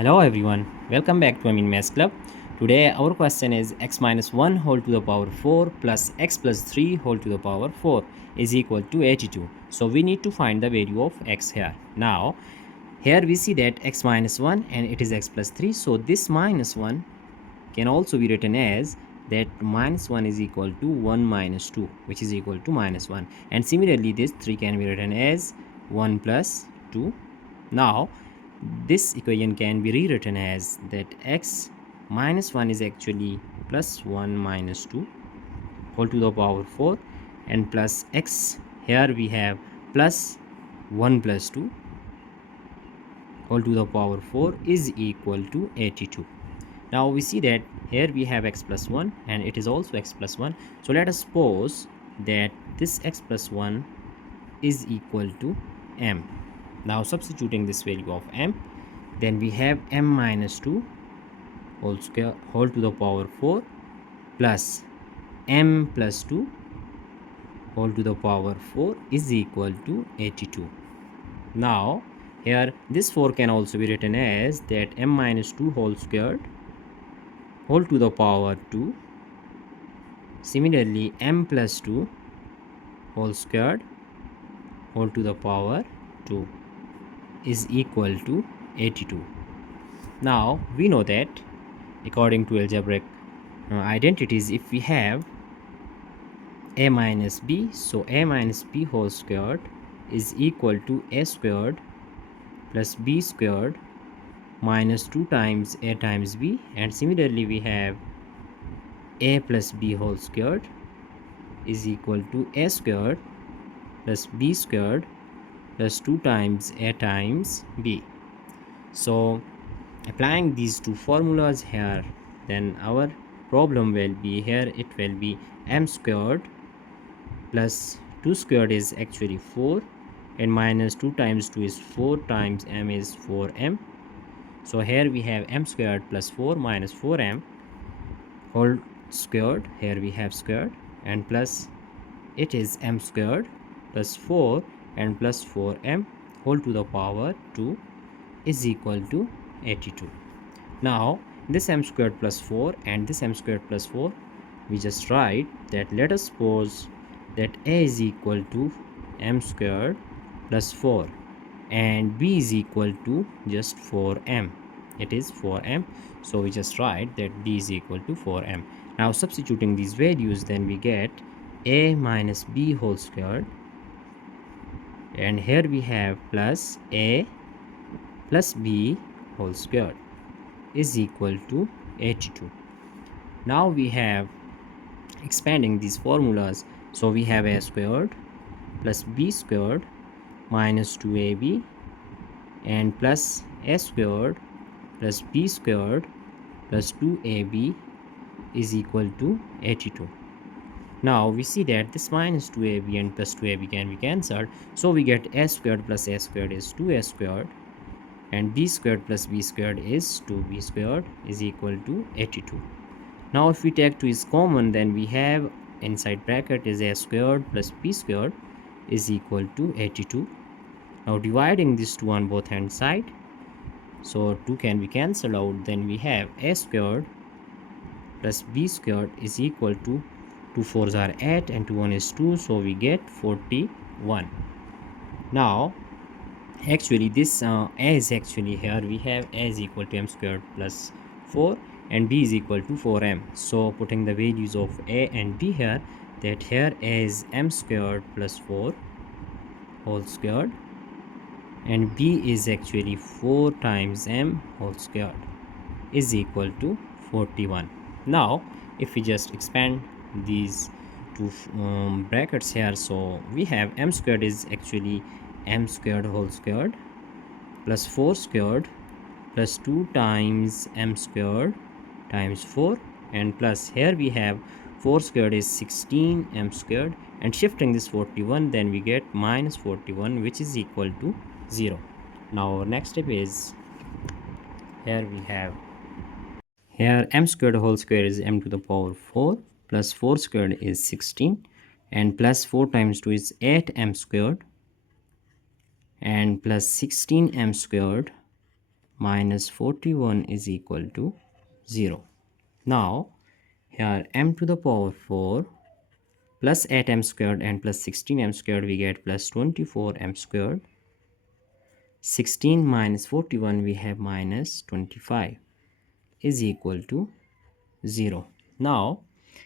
Hello everyone, welcome back to Amin Maths Club. Today our question is x minus 1 whole to the power 4 plus x plus 3 whole to the power 4 is equal to 82. So we need to find the value of x here. Now here we see that x minus 1 and it is x plus 3. So this minus 1 can also be written as that minus 1 is equal to 1 minus 2, which is equal to minus 1. And similarly this 3 can be written as 1 plus 2. Now this equation can be rewritten as that x minus 1 is actually plus 1 minus 2 whole to the power 4 and plus x, here we have plus 1 plus 2 whole to the power 4 is equal to 82. Now we see that here we have x plus 1 and it is also x plus 1. So let us suppose that this x plus 1 is equal to m. Now substituting this value of m, then we have m minus 2 whole to the power 4 plus m plus 2 whole to the power 4 is equal to 82. Now here this 4 can also be written as that m minus 2 whole squared whole to the power 2. Similarly m plus 2 whole squared whole to the power 2 is equal to 82. Now we know that according to algebraic identities, if we have a minus b, so a minus b whole squared is equal to a squared plus b squared minus 2 times a times b, and similarly we have a plus b whole squared is equal to a squared plus b squared plus 2 times a times b. So applying these two formulas here, then our problem will be here, it will be m squared plus 2 squared is actually 4 and minus 2 times 2 is 4 times m is 4m. So here we have m squared plus 4 minus 4m whole squared, here we have squared, and plus it is m squared plus 4 and plus 4m whole to the power 2 is equal to 82. Now this m squared plus 4 and this m squared plus 4, we just write that let us suppose that a is equal to m squared plus 4 and b is equal to just 4m, it is 4m. So we just write that b is equal to 4m. Now substituting these values, then we get a minus b whole squared, and here we have plus a plus b whole squared is equal to 82. Now we have expanding these formulas, so we have a squared plus b squared minus 2ab and plus a squared plus b squared plus 2ab is equal to 82. Now we see that this minus 2ab and plus 2ab can be cancelled, so we get a squared plus a squared is 2a squared and b squared plus b squared is 2b squared is equal to 82. Now if we take 2 is common, then we have inside bracket is a squared plus b squared is equal to 82. Now dividing this 2 on both hand side, so 2 can be cancelled out, then we have a squared plus b squared is equal to 2 4s are 8 and 2 1 is 2, so we get 41. Now actually this a is actually, here we have a is equal to m squared plus 4 and b is equal to 4m. So putting the values of a and b here, that here a is m squared plus 4 whole squared and b is actually 4 times m whole squared is equal to 41. Now if we just expand these two brackets here, so we have m squared is actually m squared whole squared plus 4 squared plus 2 times m squared times 4 and plus here we have 4 squared is 16 m squared, and shifting this 41, then we get minus 41 which is equal to 0. Now our next step is, here we have here m squared whole square is m to the power 4 plus 4 squared is 16 and plus 4 times 2 is 8m squared and plus 16m squared minus 41 is equal to 0. Now here m to the power 4 plus 8m squared and plus 16m squared, we get plus 24m squared. 16 minus 41, we have minus 25 is equal to 0. Now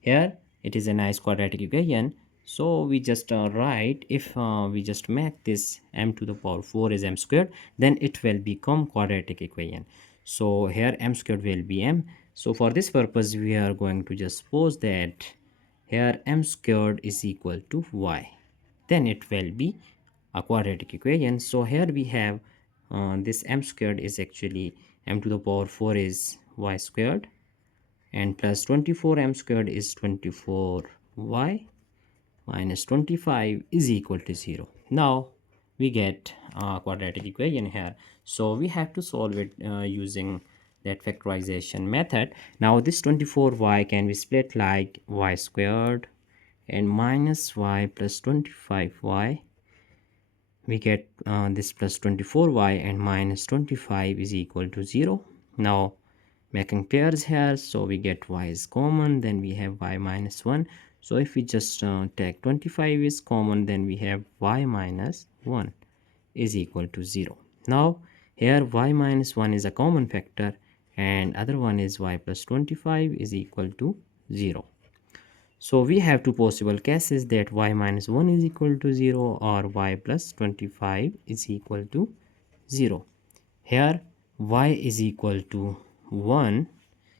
here it is a nice quadratic equation, so we just write, if we just make this m to the power 4 is m squared, then it will become quadratic equation. So here m squared will be m. So for this purpose we are going to just suppose that here m squared is equal to y, then it will be a quadratic equation. So here we have this m squared is actually m to the power 4 is y squared, and plus 24m squared is 24y minus 25 is equal to 0. Now we get a quadratic equation here, so we have to solve it using that factorization method. Now this 24y can be split like y squared and minus y plus 25y. We get this plus 24y and minus 25 is equal to 0. Now making pairs here, so we get y is common, then we have y minus 1. So if we just take 25 is common, then we have y minus 1 is equal to 0. Now here y minus 1 is a common factor, and other one is y plus 25 is equal to 0. So we have two possible cases, that y minus 1 is equal to 0 or y plus 25 is equal to 0. Here y is equal to 1,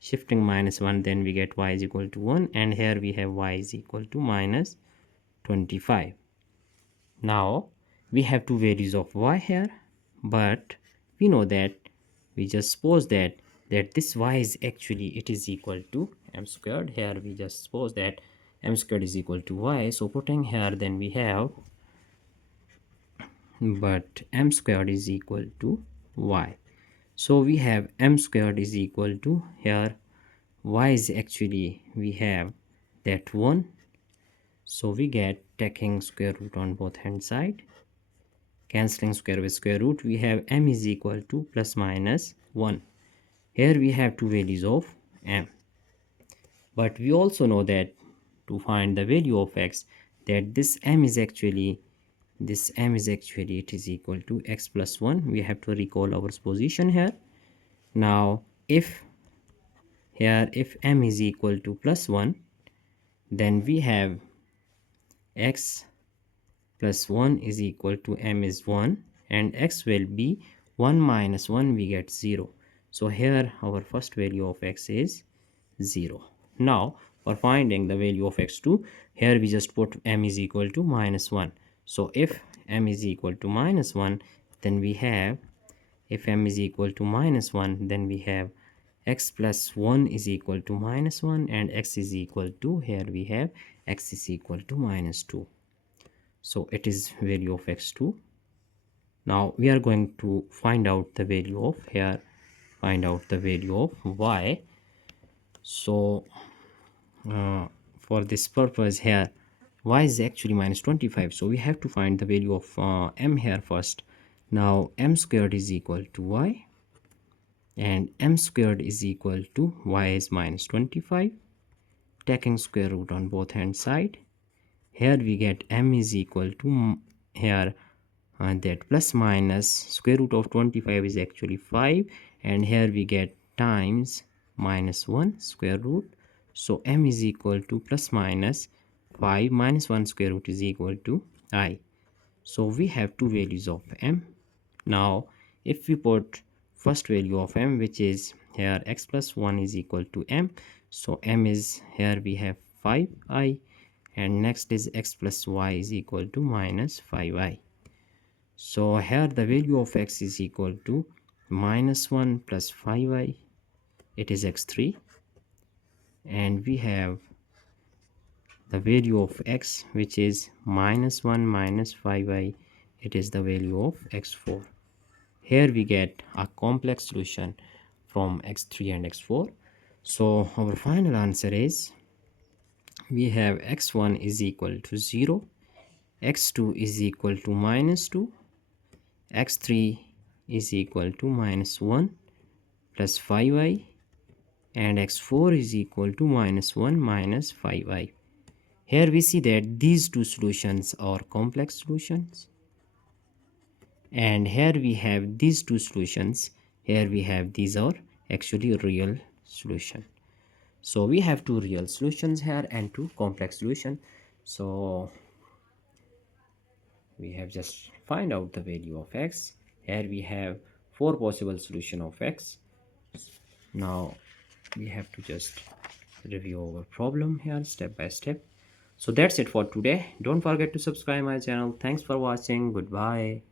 shifting minus 1, then we get y is equal to 1, and here we have y is equal to minus 25. Now we have two values of y here, but we know that we just suppose that this y is actually it is equal to m squared. Here we just suppose that m squared is equal to y, so putting here, then we have, but m squared is equal to y. So we have m squared is equal to, here y is actually we have that 1, so we get taking square root on both hand side, cancelling square with square root, we have m is equal to plus minus 1. Here we have two values of m, but we also know that to find the value of x, that this m is actually it is equal to x plus 1. We have to recall our position here. Now if m is equal to plus 1, then we have x plus 1 is equal to m is 1, and x will be 1 minus 1, we get 0. So here our first value of x is 0. Now for finding the value of x2, here we just put m is equal to minus 1. So if m is equal to minus 1, then we have, if m is equal to minus 1, then we have x plus 1 is equal to minus 1, and x is equal to, here we have x is equal to minus 2. So it is value of x2. Now we are going to find out the value of, here find out the value of y. So for this purpose, here y is actually minus 25, so we have to find the value of m here first. Now m squared is equal to y, and m squared is equal to y is minus 25, taking square root on both hand side. Here we get m is equal to, here that plus minus square root of 25 is actually 5, and here we get times minus 1 square root. So m is equal to plus minus 5 minus 1 square root is equal to I. So we have two values of m. Now if we put first value of m, which is here x plus 1 is equal to m, so m is, here we have 5i, and next is x plus y is equal to minus 5i. So here the value of x is equal to minus 1 plus 5i, it is x3, and we have the value of x, which is minus 1 minus 5i, it is the value of x4. Here we get a complex solution from x3 and x4. So our final answer is, we have x1 is equal to 0, x2 is equal to minus 2, x3 is equal to minus 1 plus 5i, and x4 is equal to minus 1 minus 5i. Here we see that these two solutions are complex solutions, and here we have these two solutions. Here we have these are actually real solution. So we have two real solutions here and two complex solution. So we have just find out the value of x. Here we have four possible solution of x. Now we have to just review our problem here step by step. So that's it for today. Don't forget to subscribe my channel. Thanks for watching. Goodbye.